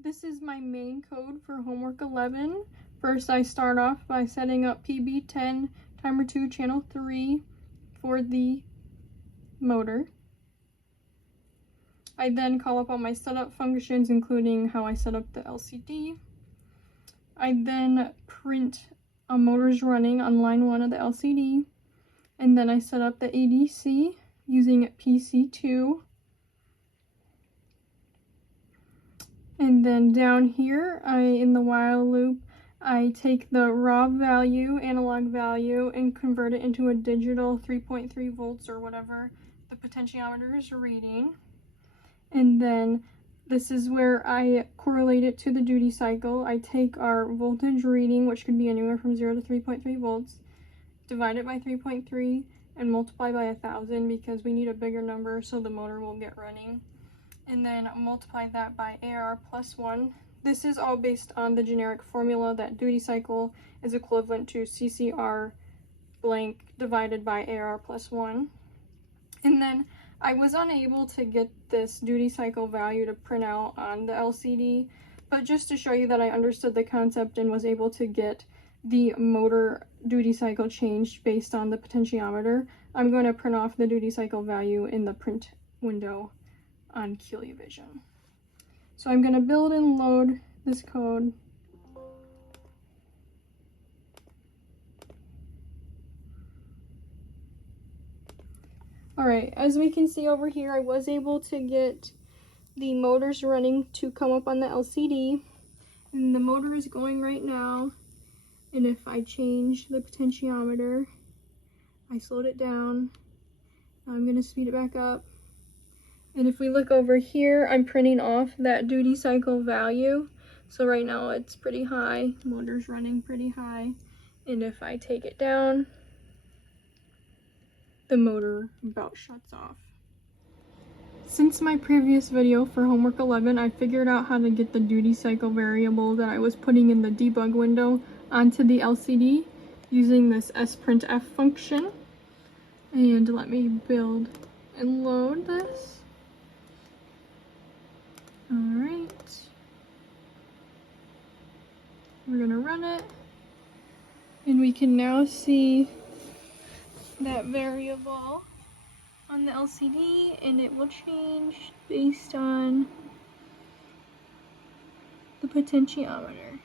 This is my main code for homework 11. First, I start off by setting up PB10 timer 2 channel 3 for the motor. I then call up all my setup functions, including how I set up the LCD. I then print a motors running on line 1 of the LCD, and then I set up the ADC using PC2. And then down here, in the while loop, I take the raw value, analog value, and convert it into a digital 3.3 volts or whatever the potentiometer is reading. And then this is where I correlate it to the duty cycle. I take our voltage reading, which could be anywhere from 0 to 3.3 volts, divide it by 3.3, and multiply by 1,000 because we need a bigger number so the motor will get running. And then multiply that by AR plus 1. This is all based on the generic formula that duty cycle is equivalent to CCR blank divided by AR plus 1. And then I was unable to get this duty cycle value to print out on the LCD, but just to show you that I understood the concept and was able to get the motor duty cycle changed based on the potentiometer, I'm going to print off the duty cycle value in the print window on CuliaVision. So I'm going to build and load this code. Alright, as we can see over here, I was able to get the motors running to come up on the LCD, and the motor is going right now. And if I change the potentiometer, I slowed it down, I'm going to speed it back up. And if we look over here, I'm printing off that duty cycle value. So right now it's pretty high, motor's running pretty high. And if I take it down, the motor about shuts off. Since my previous video for homework 11, I figured out how to get the duty cycle variable that I was putting in the debug window onto the LCD using this sprintf function. And let me build and load this. Alright, we're gonna run it, and we can now see that variable on the LCD, and it will change based on the potentiometer.